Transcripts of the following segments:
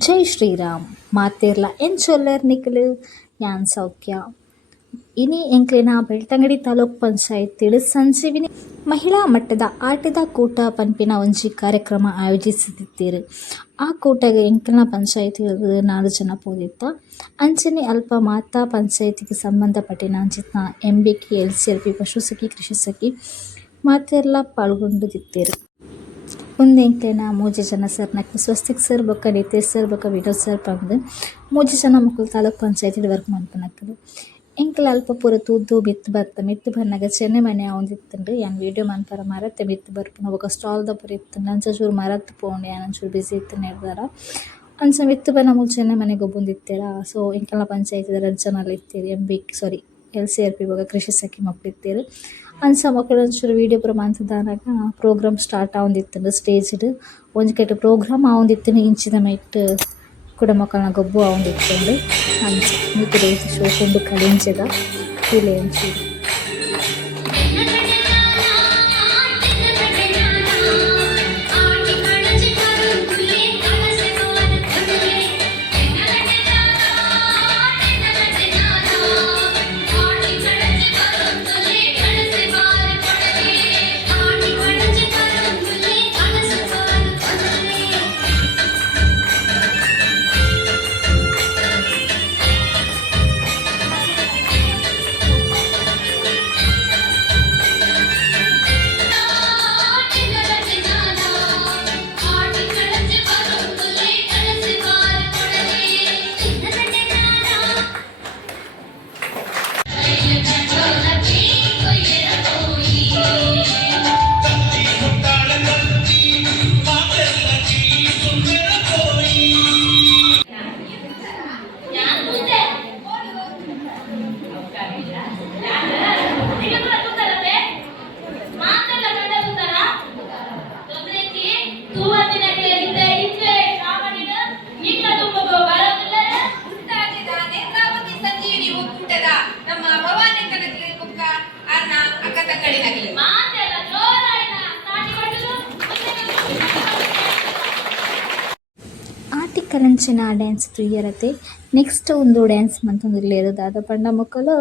ಜೈ Shriram. ಮಾತೇರ್ಲ N ಚೊಲ್ಲರ್ನಿಕಲು ಯಾನ್ ಸೌಖ್ಯ. ಇನಿ ಎಂಕ್ಲಿನ ಬೆಳ್ತಂಗಡಿ ತಾಲೂಕ್ ತಿಳಿ ಸಂಜೀವಿನಿ. ಮಹಿಳಾ ಮಟ್ಟದ ಆಟದ ಕೂಟ ಪನ್ಪಿನ ಒಂಜಿ ಕಾರ್ಯಕ್ರಮ ಆಯೋಜಿಸುತ್ತಿದ್ದೀರಿ ಆ ಕೂಟಗೆ ಎಂಕ್ಲಿನ ಪಂಚಾಯತ್ ನಾಲ್ಕು ಜನ ಪೋದಿತ್ತ. ಅಂಚನೆ ಅಲ್ಪ ಮಾತಾ ಪಂಚಾಯತಿಗೆ ಸಂಬಂಧಪಟ್ಟಿನ ಅಂಚಿತ್ನ M B K L C L P ಪಶು ಸಖಿ ಕೃಷಿ ಸಖಿ ಮಾತೆರ್ಲ ಪಾಲ್ಗೊಂಡಿದ್ದರು ಉಂದು ಎಂಕ್ಲೆನ ಮೂಜಿ ಜನ ಸರ್ನಕ್ಲ್ ಸ್ವಸ್ತಿಕ್ ಸರ್ ಬೊಕ್ಕ ನಿತೇಶ್ ಸರ್ ಬೊಕ್ಕ ವಿನೋದ್ ಸರ್ ಪಂದ್ ಮೂಜಿ ಜನ ಮಕ್ಕಳು ತಾಲೂಕ್ ಪಂಚಾಯತಿ ವರ್ಕ್ ಮನ್ಪುನಕುಲು ಎಂಕುಲು ಅಲ್ಪ ಪೂರ ತೂದು ಮಿತ್ತು ಬರ್ತ, ಮಿತ್ತ್ ಬರ್ನಗ ಚೆನ್ನೆ ಮನೆ ಆವೊಂದಿತ್ತುಂಡು ಯಾನ್ ವಿಡಿಯೋ ಮನ್ಪರ ಮರತ್ತೆ ಮಿತ್ತು ಬರ್ಪುನ ಬೊಕ ಸ್ಟಾಲ್ದ ಪೂರ ಇತ್ತುಂಡು ಅಂಚ ಚೂರು ಮರತ್ ಪೋಂಡು ಯಾನ್ ಒಂಚೂರು ಬಿಸಿ ಇತ್ತು ಹಿಡ್ದಾರ ಅಂಚ ಮಿತ್ತು ಬ ಮೂಲು ಚೆನ್ನೆ ಮನೆಗೆ ಒಬ್ಬಂದಿತ್ತೀರ ಸೊ ಎಂಕಲ್ನ ಪಂಚಾಯತ್ ರಜನಲ್ಲಿ ಇತ್ತೀರಿ, M B sorry L C R P ಬೊಕ ಕೃಷಿ ಸಖಿ ಮಕ್ಳು ಇತ್ತೆರ್ ಅಂಚ ಮಕ್ಕಳು ಒಂಚೂರು ವಿಡಿಯೋ ಪೂರ ಮಂತುದಾನಗ ಪ್ರೋಗ್ರಾಮ್ ಸ್ಟಾರ್ಟ್ ಆವೊಂದಿತ್ತುಂಡು ಸ್ಟೇಜ್ಡ್ ಒಂಜಿ ಕೆಟ್ ಪ್ರೋಗ್ರಾಮ್ ಆವೊಂದಿತ್ತುಂಡು ಇಂಚಿದ ಮೈಟ್ ಕುಡ ಮಕ್ಕಳ್ನ ಗೊಬ್ಬು ಆವೊಂದಿತ್ತುಂಡು ಅಂಚ ಮಿತ್ತ್ ಶೋ ಕುಂಡು ಕಳಿಂಚದ ಇಲೆ ಒಂಚೂರು ಆಟಿಕಲಂಚಿನ ಡ್ಯಾನ್ಸ್ ತುಯ್ಯರತೆ ನೆಕ್ಸ್ಟ್ ಉಂದು ಡ್ಯಾನ್ಸ್ ಮಂತೊಂದುಲ್ಲೆರ್ ದಾದ ಪಂಡ ಮೊಕ್ಕಲು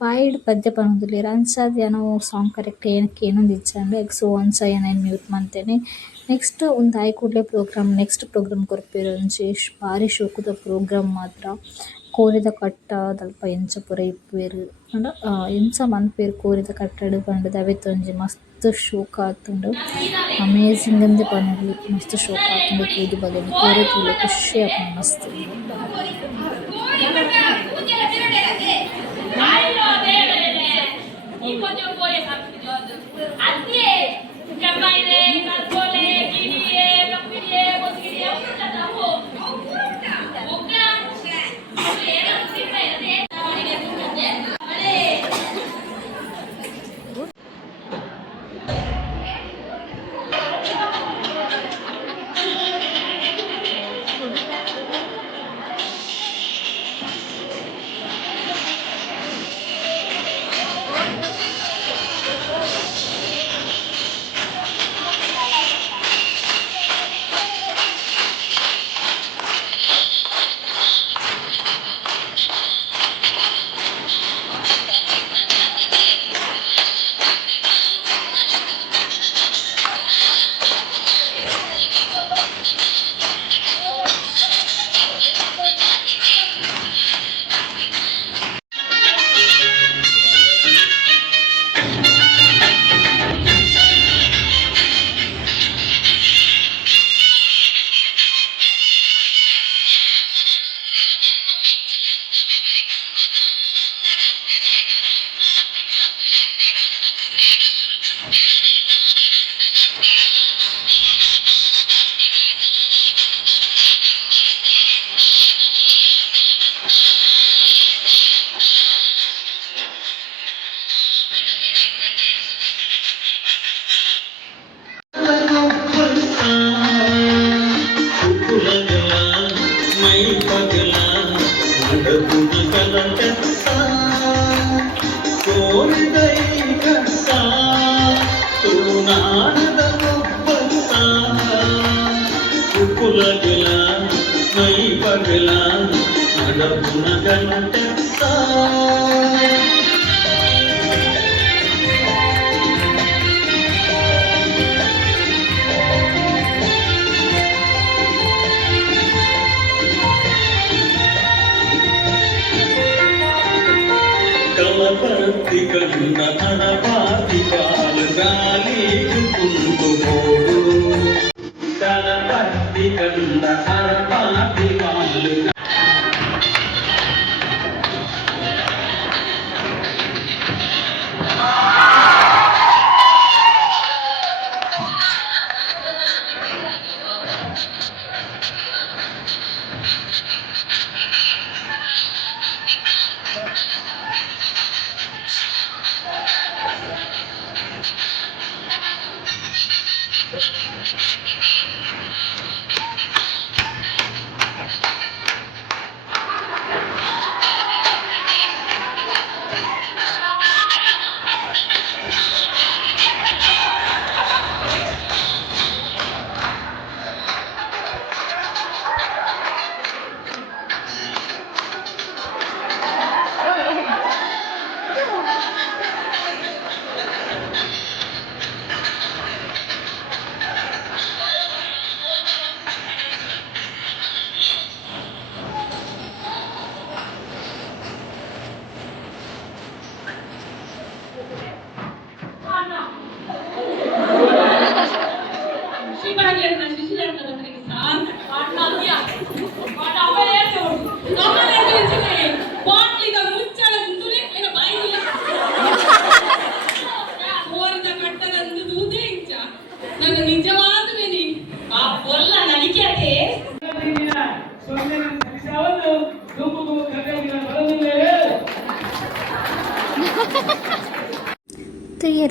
ಪಾಯಿಡ್ ಪದ್ಯ ಪನೊಂದುಲ್ಲೆರ್ ಅಂಚಾದ್ ಯಾನೋ ಸಾಂಗ್ ಕರೆಕ್ಟ್ ಏನಕ್ಕೆ ಏನೊಂದು ಇಜ್ಜಂಡು ಎಗ್ ಸೊ ಅಂಚ ಏನ ಮ್ಯೂಟ್ ಮಂತೆನೆ ನೆಕ್ಸ್ಟ್ ಉಂದು ಆಯೆ ಕೂಡಲೇ ಪ್ರೋಗ್ರಾಮ್ ನೆಕ್ಸ್ಟ್ ಪ್ರೋಗ್ರಾಮ್ ಕೊರ್ಪೆರ್ ಒಂಜಿ ಬಾರಿ ಶೋಕುದ ಪ್ರೋಗ್ರಾಮ್ ಮಾತ್ರ ಕೋರಿದ ಕಟ್ಟ ದಲ್ಪ ಎಂಚ ಪೂರ ಇಪ್ಪುವೆರ್ ಪಂಡ ಎಂಚ ಮನ್ಪುವೆರ್ ಕೋರಿದ ಕಟ್ಟಡ್ ಪಂಡ್ ದವೆತ್ ಒಂಜಿ ಮಸ್ತ್ ಶೋಕ ಆತುಂಡು ಅಮೇಜಿಂಗ್ ಅಂದೆ ಪನೊಲಿ ಮಸ್ತ್ ಶೋಕ ಆತುಂಡು ತೂದು ಬಗೆನ್ ಪೂರೆ ತೂಲೆ ಖುಷಿ ಆಪುಂಡು ಮಸ್ತ್ ಮೈ Thank you. కలపర్తి కన్న అనప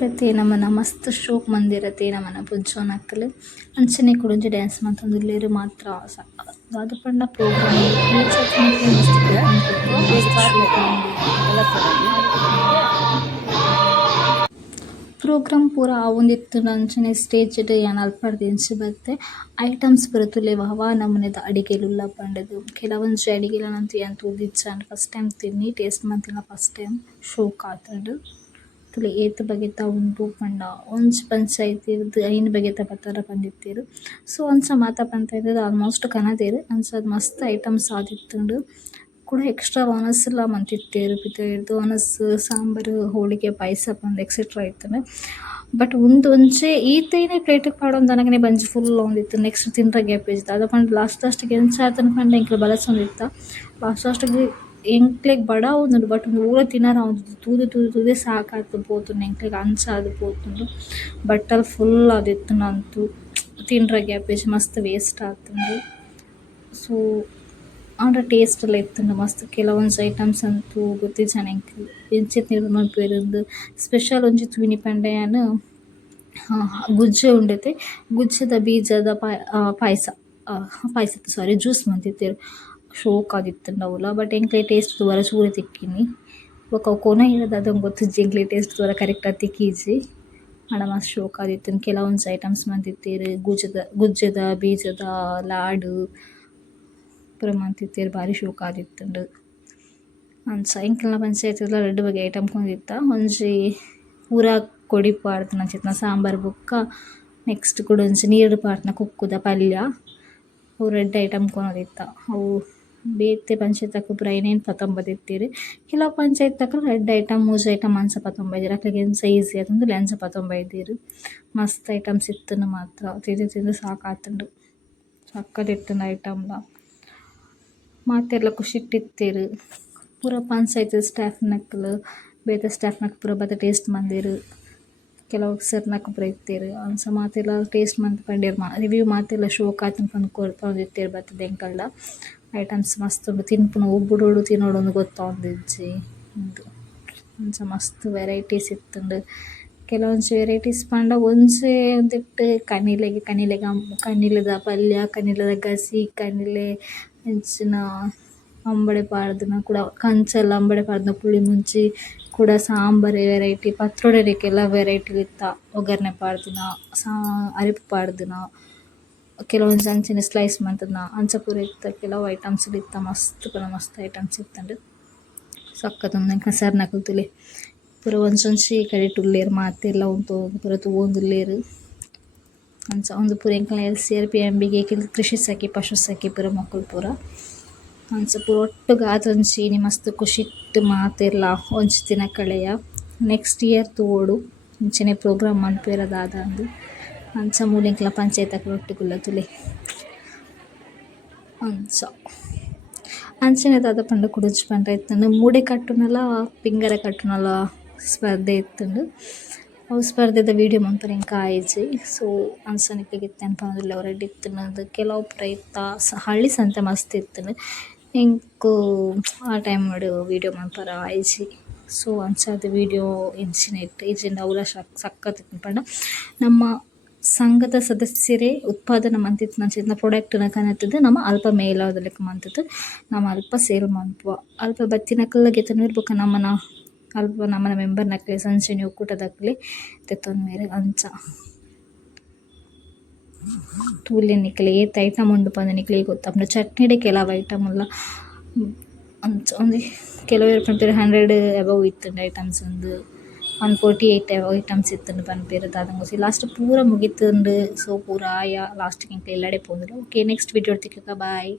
ತೆಗಿರತ್ತೆ ನಮ್ಮ ಮಸ್ತ್ ಶೋಕ್ ಮಂದಿರತ್ತೆ ನಮ್ಮನ ಪುಜ್ಜೋನಕ್ಕಲು ಅಂಚನೆ ಕುಡೊಂಜಿ ಡ್ಯಾನ್ಸ್ ಮಂತಂದುಲ್ಲೇರು ಮಾತ್ರ ಅದು ಪಂಡ ಪ್ರೋಗ್ರಾಮ್ ಪ್ರೋಗ್ರಾಮ್ ಪೂರ ಆವೊಂದಿತ್ತು. ಅಂಚನೆ ಸ್ಟೇಜ್ ಅಲ್ಪಡ್ದು ಎಂಚು ಬರುತ್ತೆ ಐಟಮ್ಸ್ ಬರುತ್ತುಲೆ ಹವಾ ನಮೂನೆದ ಅಡಿಗೆಲುಲ್ಲ ಪಂಡದು. ಕೆಲವೊಂದು ಅಡಿಗೆಲ್ಲ ನಂತು ಏನ್ ತೂದಿಚ್ಚ ಫಸ್ಟ್ ಟೈಮ್ ತಿನ್ನಿ. ಟೇಸ್ಟ್ ಮಂತಿನ ಫಸ್ಟ್ ಟೈಮ್ ಶೋಕ್ ಆತಂಡು. ತುಲೆ ಏತ್ ಬಗೆತ ಉಂಡು ಪಂಡ ಒಂಜಿ ಪಂಚಾಯ್ತಿರ್ದು ಐನ್ ಬಗೆತ ಬತ್ತರ ಪಂದಿತ್ತೆರ್. ಸೊ ಅಂಚ ಮಾತ ಇದ್ದದ್ದು ಆಲ್ಮೋಸ್ಟ್ ಕನದೆರ್. ಅಂಚ ಮಸ್ತ್ ಐಟಮ್ಸ್ ಆದಿತ್ತುಂಡು ಕೂಡ ಎಕ್ಸ್ಟ್ರಾ ವನಸ್ಸುಲ ಮಂತಿತ್ತೇರು ಪಿತೈರ್ದು ವನಸ್ ಸಾಂಬಾರ್, ಹೋಳಿಗೆ, ಪಾಯಸ ಪಂದ್ ಎಕ್ಸೆಟ್ರಾ ಇತ್ತಂಡೆ. ಬಟ್ ಉಂದು ಒಂಜೆ ಈತೈನೆ ಪ್ಲೇಟಿಗೆ ಪಾಡೊಂದು ನನಗನೆ ಬಂಜಿ ಫುಲ್ ಒಂದಿತ್ತು. ನೆಕ್ಸ್ಟ್ ತಿಂದ್ರ ಗ್ಯಾಪ್ ಇತ್ತು ಅದು ಪಂಡ್ ಲಾಸ್ಟ್ ಲಾಸ್ಟಿಗೆ ಎಂಚಾತನ ಪಂಡ ಎಂಕ್ಲ ಬಲಸೊಂದಿತ್ತ. ಲಾಸ್ಟ್ ಲಾಸ್ಟಿಗೆ ಎಂಕ್ಲೆಗ್ ಬಡ ಒಂದುಂಡು ಬಟ್ ಒಂದು ಊರ ತಿನ್ನರ ಒಂದು ತೂದು ತೂದು ತೂದೆ ಸಾಕಾತು ಪೋತುಂಡು ಎಂಕ್ಲೆಗ್ ಅಂಚ ಅದು ಪೋತುಂಡು ಬಟ್ ಅಲ್ಲಿ ಫುಲ್ ಆದಿತ್ತು ನಂತು ತಿನ್ರ ಗ್ಯಾಪೇಜ್ ಮಸ್ತ್ ವೇಸ್ಟ್ ಆತುಂಡು ಸೊ ಆಂಡ ಟೇಸ್ಟ್ ಎಲ್ಲ ಇತ್ತುಂಡು ಮಸ್ತ್ ಕೆಲವೊಂಜಿ ಐಟಮ್ಸ್ ಅಂತೂ ಗೊತ್ತಿಜ್ಜಾಂಡ್ ಎಂಕ್ ಎಂಚೆತ್ ನಿರ್ಮಲ್ ಮನ್ಪುವೆರಿಂದು ಸ್ಪೆಷಲ್ ಒಂಜಿ ತೂನಿ ಪಂಡ ಗುಜ್ಜೆ ಉಂಡೆತೆ ಗುಜ್ಜೆದ ಬೀಜದ ಪಾಯ ಪಾಯಸ ಪಾಯಸ ಸಾರಿ ಜ್ಯೂಸ್ ಮಂತಿತ್ತೆರ್ ಅವುಲ ಬಟ್ ಎಂಕ್ಲೆ ಟೇಸ್ಟ್ ತೂವರ ಚೂರು ತಿಕ್ಕಿನಿ. ಬೊಕ ಕೊನ ಇಲ್ಲದ ಗೊತ್ತು ಗೊತ್ತಿಜ್ಜಿ ಎಂಕ್ಲೆ ಟೇಸ್ಟ್ ತೂವರ ಕರೆಕ್ಟಾಗಿ ತಿಕ್ಕಿಜಿ ಆಂಡ ಮಸ್ತ್ ಶೋಕ್ ಆಗಿತ್ತು ಕೆಲವೊಂಜಿ ಐಟಮ್ಸ್ ಮಂತಿತ್ತೆರ್ ಗುಜದ ಗುಜ್ಜದ ಬೀಜದ, ಲಾಡು ಪೂರ ಮಂತಿತ್ತೆರ್ ಬಾರಿ ಶೋಕ್ ಆದಿತ್ತುಂಡು ಅಂಚ ಎಂಕಲ್ನ ಪಂಚಾಯತಿಲ ರಡ್ಡ್ ಬಗೆ ಐಟಮ್ ಕೊಂದಿತ್ತ. ಒಂಜಿ ಪೂರ ಕೊಡಿ ಪಾಡ್ದಿನ ಅಂಚಿತ್ತಿನ ಸಾಂಬಾರ್ ಬೊಕ್ಕ ನೆಕ್ಸ್ಟ್ ಕೂಡ ಒಂಜಿ ನೀರು ಪಾಡ್ನ ಕುಕ್ಕುದ ಪಲ್ಯ. ಅವು ರಡ್ಡ್ ಐಟಮ್ ಕೊನೊದಿತ್ತ ಅವು ಬೇತೆ ಪಂಚಾಯತ್ ಪೂರ ಐನೆನ್ ಪತೊಂಬದಿತ್ತೆರ್ ಕೆಲವು ಪಂಚಾಯತ್ ತಕಲ್ ರಡ್ಡ್ ಐಟಮ್ ಮೂಜ್ ಐಟಮ್ ಅಂಚ ಪತೊಂಬೈದೆರ್ ಅಕ್ಲೆಗ್ ಎಂಚ ಅದೊಂದು ಅಂಚ ಪತೊಂಬೈದೆರ್ ಮಸ್ತ್ ಐಟಮ್ಸ್ ಇತ್ತು ಮಾತ್ರ. ತಿಂದು ತಿಂದು ಸಾಕಾತುಂಡು. ಇತ್ತುಂಡು ಐಟಮ್ಲ ಮಾತೆರ್ಲ ಖುಷಿಟ್ಟಿತ್ತೆರ್ ಪೂರ ಪಂಚಾಯತ್ ಸ್ಟಾಫ್ನಕ್ಲ್ ಬೇತೆ ಸ್ಟಾಫ್ನಕ್ ಪೂರ ಬತ್ತ ಟೇಸ್ಟ್ ಮಂದೆರ್. ಕೆಲವು ಸರ್ನಾಕ ಬರೀತೀರಿ. ಒಂದು ಅಂಚ ಮಾತೆಲ್ಲ ಟೇಸ್ಟ್ ಮಂತ್ ಪಂಡೆರ್ ಮಾ ರಿವ್ಯೂ ಮಾತೆಲ್ಲ ಶೋಕ್ ಆಯ್ತು ಅಂದ್ಕೊಂಡು ಕೊರ್ಪೊಂದಿತ್ತೆರ್ ಬರ್ತದೆ ಎಂಕಲ್ಲ ಐಟಮ್ಸ್ ಮಸ್ತ್ ಉಂಡು ತಿನ್ಪುನ ಒಬ್ಬುಡೋಡು ತಿನ್ನೋಡು ಒಂದು ಗೊತ್ತೊಂದಿಜ್ಜಿ ಉಂದು ಒಂಚ ಮಸ್ತ್ ವೆರೈಟೀಸ್ ಇತ್ತುಂಡು. ಕೆಲವೊಂದು ವೆರೈಟೀಸ್ ಪಂಡ ಒಂಚೆ ಒಂದಿಟ್ಟು ಕನಿಲೆಗೆ, ಕನಿಲೆಗ, ಕನಿಲೆದ ಪಲ್ಯ, ಕನಿಲದ ಗಸಿ, ಕನಿಲೆ ಅಂಚಿನ ಅಂಬಡೆ ಪಾಡ್ದಿನ ಕೂಡ ಕಂಚಲ್ಲ ಅಂಬಡೆ ಪಾಡ್ದಿನ ಪುಳಿ ಮುಂಚಿ ಕೂಡ ಸಾಂಬಾರೆ ವೆರೈಟಿ ಪತ್ರೊಡೆ ಕೆಲ ವೆರೈಟಿ ಇತ್ತ ಒಗ್ಗರಣೆ ಪಾಡ್ದಿನ ಸಾ, ಅರಿಪು ಪಾಡ್ದಿನ ಕೆಲವೊಂದು ಸಂಚಿನ ಸ್ಲೈಸ್ ಮಾಡ್ತದ ಅಂಚ ಪೂರ ಇತ್ತ ಕೆಲವು ಐಟಮ್ಸ್ ಇತ್ತ. ಮಸ್ತ್ ಪೂರ ಮಸ್ತ್ ಐಟಮ್ಸ್ ಇತ್ತಂಡು. ಸಕ್ಕ ತುಂಬ ಸರ್ ನಕಲ್ತುಲೆ ಪೂರ ಕಡೆ ಟುಲ್ಲೇರು ಮಾತೆಲ್ಲ ಉಂಟು. ಪೂರ ತೂವೊಂದುಲ್ಲೇರು ಅಂಚ ಒಂದು ಪೂರ L C R P M ಬಿಗೆ ಕೃಷಿ ಸಾಕಿ ಪಶು ಸಾಕಿ ಪೂರ ಮಕ್ಕಳು ಪೂರ. ಅಂಚ ಪೂರ ಒಟ್ಟುಗ್ ನಿ ಮಸ್ತ್ ಖುಷಿಟ್ ಮಾತೆರ್ಲ ಒಂಜಿ ದಿನ ಕಳೆಯ. ನೆಕ್ಸ್ಟ್ ಇಯರ್ ತೂವೋಡು ಇಂಚನೆ ಪ್ರೋಗ್ರಾಮ್ ಮನ್ಪುವೆರ ದಾದ ಅಂದು. ಅಂಚ ಮೂಲಿಂಕ್ಲ ಪಂಚಾಯತ್ ಒಟ್ಟುಗುಲ್ಲ ತುಲೆ ಅಂಚ ಅಂಚನೆ ದಾದ ಪಂಡ ಕುಡಿಜು ಪಂಡ ಇತ್ತಂಡು ಮೂಡೆ ಕಟ್ಟುನಲ, ಪಿಂಗರ ಕಟ್ಟುನಲ ಸ್ಪರ್ಧೆ ಇತ್ತುಂಡು ಅವು ಸ್ಪರ್ಧೆದ ವೀಡಿಯೋ ಮನ್ಪರೆ ಹಿಂಗೆ ಆಯ್ಜಿ ಸೊ ಅಂಚನೆಕ್ಲೆಗ್ ಇತ್ತೆನ್ ಪಂದುಲ್ಲೆ ಅವರೆಡ್ಡಿ ಇತ್ತು ಕೆಲವು ಪ್ರಯತ್ನ ಇತ್ತ ಹಳ್ಳಿ ಸಂತೆ ಮಸ್ತ್ ಇತ್ತುಂಡು ಆ ಟೈಮ್ ಟೈಮ್ಡ್ ವೀಡಿಯೋ ಮನ್ಪರ ಐಜಿ ಸೊ ಅಂಚಾದ್ ವೀಡಿಯೋ ಇಟ್ಟು ಇಜ್ಜಿಂಡ ಅವಲ ಸಖತ್ ಇತ್ತು ಪಂಡ ನಮ್ಮ ಸಂಘದ ಸದಸ್ಯರೇ ಉತ್ಪಾದನೆ ಮಂತಿತ್ತಿನ ಪ್ರಾಡಕ್ಟ್ನ ಕನತ್ತದ ನಮ್ಮ ಅಲ್ಪ ಮೇಲಾದಲಿಕ್ಕ ಮಂತದ್ದು ನಮ್ಮ ಅಲ್ಪ ಸೇಲ್ ಮನ್ಪುವ ಅಲ್ಪ ಬತ್ತಿನ ಗೆತನು ಇರ್ಬೊಕ ನಮ್ಮನ ಅಲ್ಪ ನಮ್ಮನ ಮೆಂಬರ್ನಕ್ಲೆ ನೀವು ಒಕ್ಕೂಟದಕ್ಲೆ ತೆತ್ತೊಂದು ಮೇಲೆ ಅಂಚ. ತೂಲೆ ഏത് ഐറ്റം ಗೊತ್ತಾಪುಂಡು ಚಟ್ನಿಡೆ ಕೆಲವು ಐಟಮ್ ಉಲ್ಲ ಅಂಚ ಒಂಜಿ ಕೆಲವು ಪನ್ಪೆರ್ ಹಂಡ್ರೆಡ್ ಅಬವ್ ಇತ್ತುಂಡು ಐಟಮ್ಸ್ ಉಂದು ಒನ್ ಫೋರ್ಟಿ ಏಯ್ಟ್ ಐಟಮ್ಸ್ ಇತ್ತುಂಡು ಪನ್ಪೆರ್ ದಾದಂಗೋಸಿ ಲಾಸ್ಟ್ ಪೂರ ಮುಗಿತುಂಡು ಸೊ ಪೂರ ಆಯ ಲಾಸ್ಟ್ ಎಂಕ್ಲೆ ಎಲ್ಲಡೆ ಪೋದುಂಡು ಓಕೆ ನೆಕ್ಸ್ಟ್ ವಿಡಿಯೋ ತಿಕ್ಕಗ ಬಾಯ್